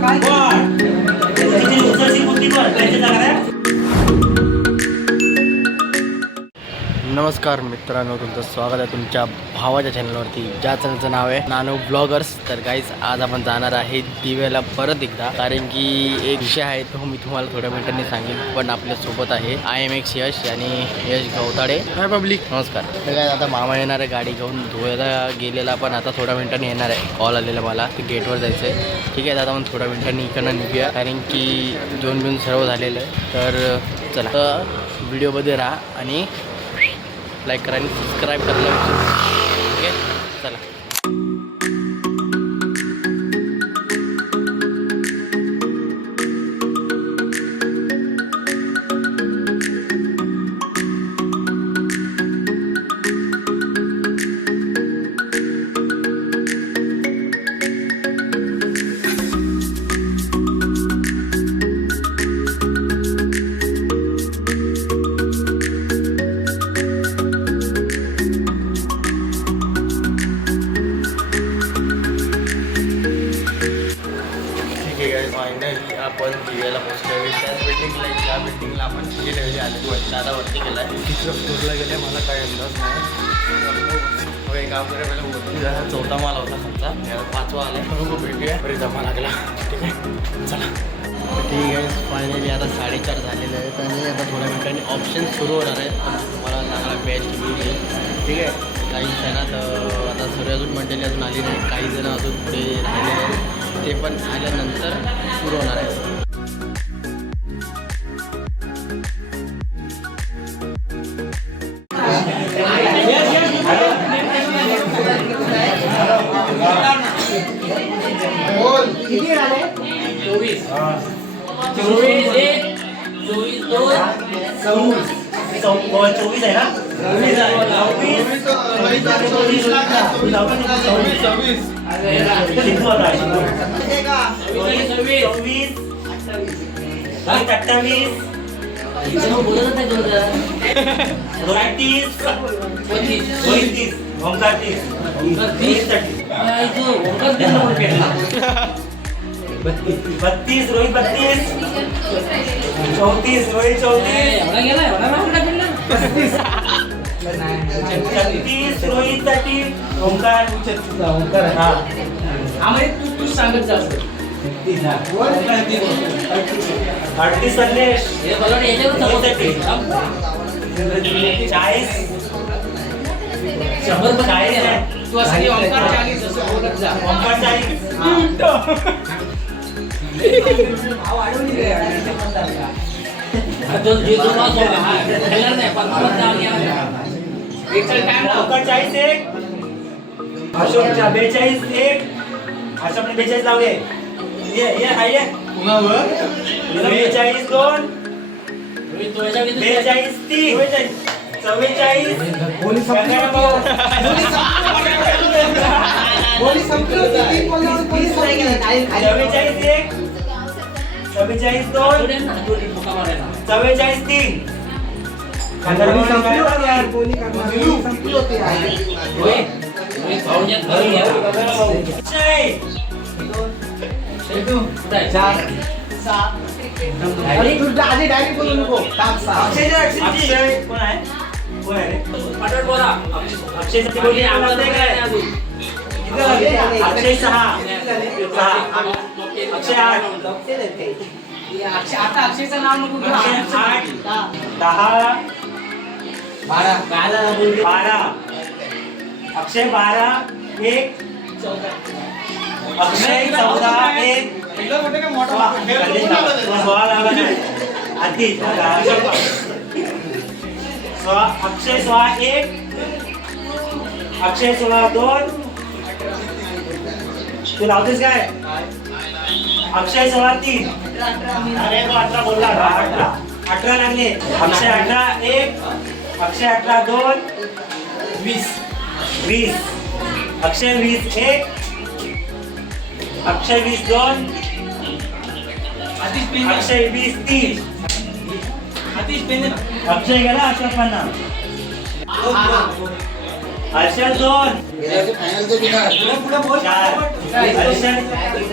Bye. नमस्कार मित्रांनो तुमचं स्वागत आहे तुमच्या भावाच्या चॅनलवरती ज्या चॅनलचं नाव आहे नानो ब्लॉगर्स तर गाईज आज आपण जाणार आहे दिव्याला परत एकदा. कारण की एक विषय आहे तो मी तुम्हाला थोड्या मिनिटांनी सांगेन पण आपल्यासोबत आहे. आय एम एक्स यश आणि यश गवताडे. हाय पब्लिक नमस्कार. तर काय आता मामा येणार आहे गाडी घेऊन. धुळ्याला गेलेला पण आता थोड्या मिनिटांनी येणार आहे. कॉल आलेला मला की गेटवर जायचं आहे ठीक आहे दादा मग थोड्या मिनिटांनी इकडनं निघूया. कारण की दोन बिन सर्व झालेलं आहे. तर चला. तर व्हिडिओमध्ये राहा आणि लाईक करा आणि सबस्क्राईब करायला विसरू गेला आहे फ्लोरला गेले मला काय अंदाज नाही. हो, काम करायला पहिला चौथा माल होता समजा पाचवा आला. भेटूया. बरे जमा लागला. ठीक आहे. चला. ठीक आहे फायनली आता साडेचार झालेले आहेत आणि आता थोड्या मिनिटांनी ऑप्शन सुरू होणार आहेत. तुम्हाला चांगला बेस्ट व्ह्यू ठीक आहे. काही क्षणात आता सर्व अजून मंडळी अजून आली नाही काही जण अजून पुढे राहिले आहेत ते पण आल्यानंतर सुरू होणार आहे. चोवीस एक चोवीस दोन चोवीस आहे ना चोवीस आहे चोवीस चोवीस चोवीस सिंधू आता आहे, सिंधू. सव्वीस चोवीस चोवीस अठ्ठावीस बोलत नाही दोन रोहित तीस पंचवीस रोहित तीस ओंकार तीस तीस. बत्तीस रोहित बत्तीस. चौतीस रोहित चौतीस. छत्तीस रोहित साठी. ओंकार. ओंकार हा. तू तू सांगत जा. अडतीस संदेश चाळीस. शंभर चाळीस. तू असं ओंकार चाळीस असं बोलत जा. ओंकार चाळीस. चाळीस एक अशोक बेचाळीस एक अशोकने बेचाळीस लावले ये ये हाय ये बेचाळीस दोन रोहित, तू याच्यावर किती- बेचाळीस तीन चव्वेचाळीस गंगाराम चव्वेचाळीस एक. चव्वेचाळीस दोन. चव्वेचाळीस तीन. कोण आहे? कोण आहे? पटपट बोला. अक्षय सहा. अक्षय आठ. आता अक्षयचं नाव नको घेऊ. अक्षय आठ. दहा. बारा. अक्षय बारा एक. अक्षय चौदा. एक. सोळा. लागला. नाही. आधी सोळा. अक्षय सोळा एक. अक्षय सोळा दोन. तू लावतेस काय? अक्षय सोळा तीन. अरे तो अठरा बोलला. अठरा. अठरा लागले. अक्षय अठरा एक अक्षय अठरा दोन वीस. वीस. अक्षय वीस एक अक्षय वीस दोन अक्षय वीस तीन. आतिश पेन अक्षय गेला अशोक पन्ना हर्षल दोन चार. हर्षल.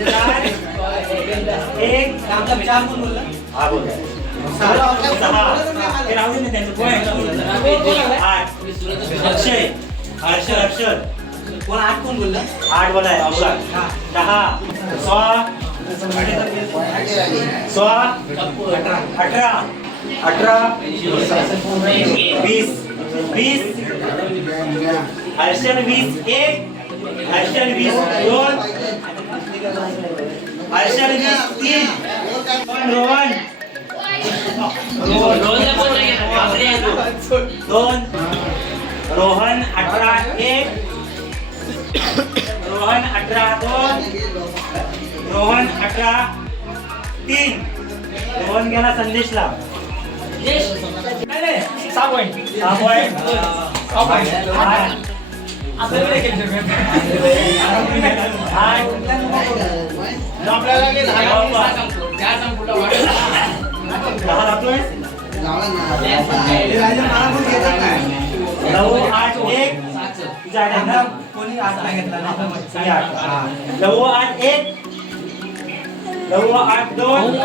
चार एक हा बोल. सहा. हे राहू दे ना त्यांचं. पोय आठ. अक्षय. हर्षल हर्षल कोण? आठ कोण बोलला? आठ बोलाय अवघा दहा सोळा सोळा अठरा. अठरा. वीस वीस. हर्षल वीस एक. हर्षल वीस दोन. हर्षल वीस तीन. रोहन दोन. रोहन अठरा एक. रोहन अठरा दोन. रोहन अठरा तीन. रोहन गेला संदेशला. सहा पॉईंट सहा पॉईंट आठ. आठ. दहा लागतोय नऊ आठ एक तुझ्या आठ आहे ना? कोणी आठ नाही घेतला ना तुम्ही आठ. नऊ आठ एक नऊ आठ दोन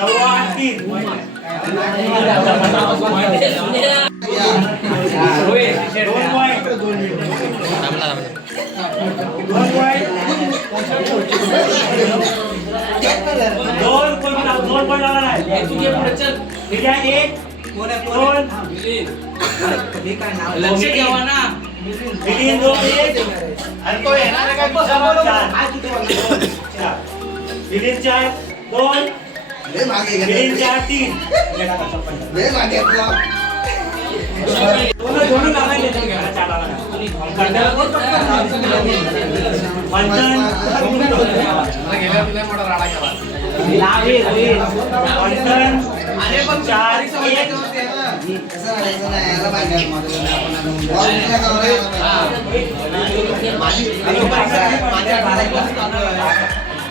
नऊ आठ तीन दोन पॉईंट दोन ठीक आहे एक कोण लक्ष ठेवा ना दोन एक आणि तो येणार चार. चार. दोन दिलीप चार तीन. दोन दोन लावायचे. चार एक गेला तीन गेला घेऊन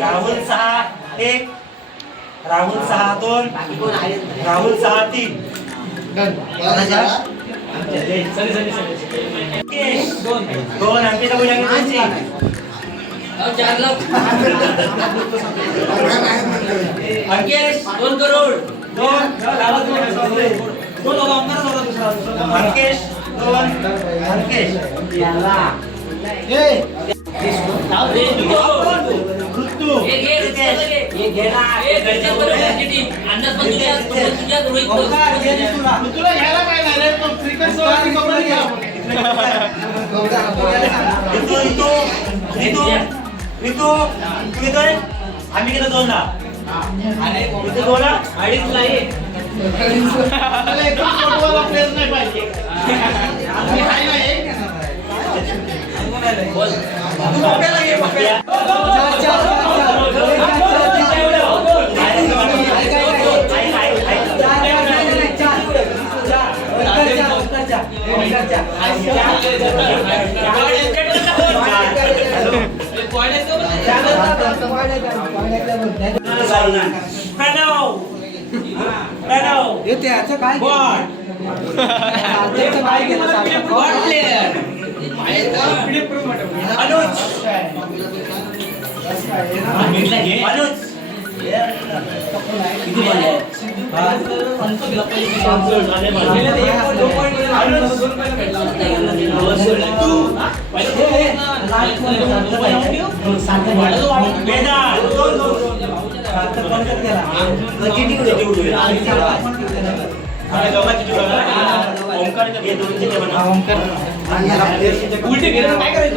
राहुल सहा एक राहुल सहा दोन राहुल सहा तीन मुकेश, दोन. अंकिता बोला अंकेश दोन करोड दोन दोन अंकेश दोन अंकेश ऋतू ऋतू ऋतू ऋतू ऋतू तू येतोय आम्ही किती दोन ना दोन? अडीच नाही हे काय काय बॉल. दोन, आणि दोघांची जोड करा. ओंकार घे, दोनचे ते उलटे फिरवून काय करायचं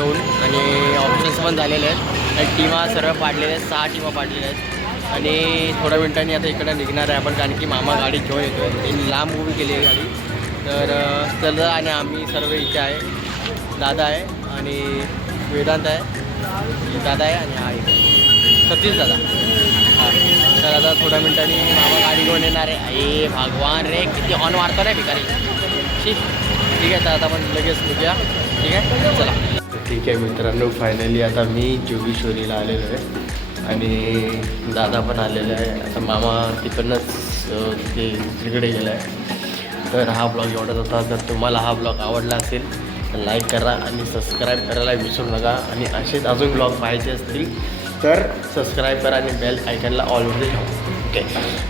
घेऊन आणि ऑप्शन्स पण झालेले आहेत. आणि टीमा सर्व पाडलेल्या आहेत सहा टीमा पाडलेल्या आहेत. आणि थोड्या मिनटांनी आता इकडं निघणार आहे आपण कारण की मामा गाडी घेऊन येतो आहे त्यांनी लांब उभी केली आहे गाडी. तर अं, आणि आम्ही सर्व इथे आहे. दादा आहे आणि वेदांत आहे. दादा आहे आणि हा इथे सतीश दादा. हां. तर आता थोड्या मिनटांनी मामा गाडी घेऊन येणार आहे. ए भगवान रे किती हॉर्न मारतो रे भिकारी. ठीक ठीक आहे तर आता आपण लगेच निघूया. ठीक आहे? चला. ठीक आहे मित्रांनो फायनली आता मी जोगेश्वरीला आलेलो आहे. आणि दादा पण आलेला आहे. आता मामा तिकडनंच ते दुसरीकडे गेला आहे तर हा ब्लॉग एवढाच होता. जर तुम्हाला हा ब्लॉग आवडला असेल तर लाईक करा आणि सबस्क्राईब करायला विसरू नका. आणि असेच अजून ब्लॉग पाहायचे असतील तर सबस्क्राईब करा आणि बेल आयकनला ऑलरेडी ओके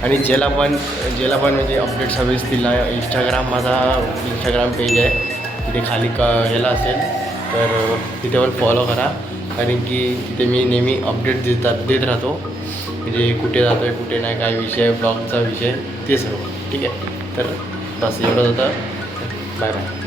आणि ज्याला पण ज्याला पण म्हणजे अपडेट्स हवे असतील ना इंस्टाग्राम माझा इंस्टाग्राम पेज आहे. तिथे खाली क याला असेल. तर तिथे पण फॉलो करा. कारण की तिथे मी नेहमी अपडेट देतात देत राहतो. म्हणजे कुठे जातो आहे कुठे नाही काय विषय ब्लॉगचा विषय ते सर्व. ठीक आहे? तर तसं एवढंच होतं. Bye bye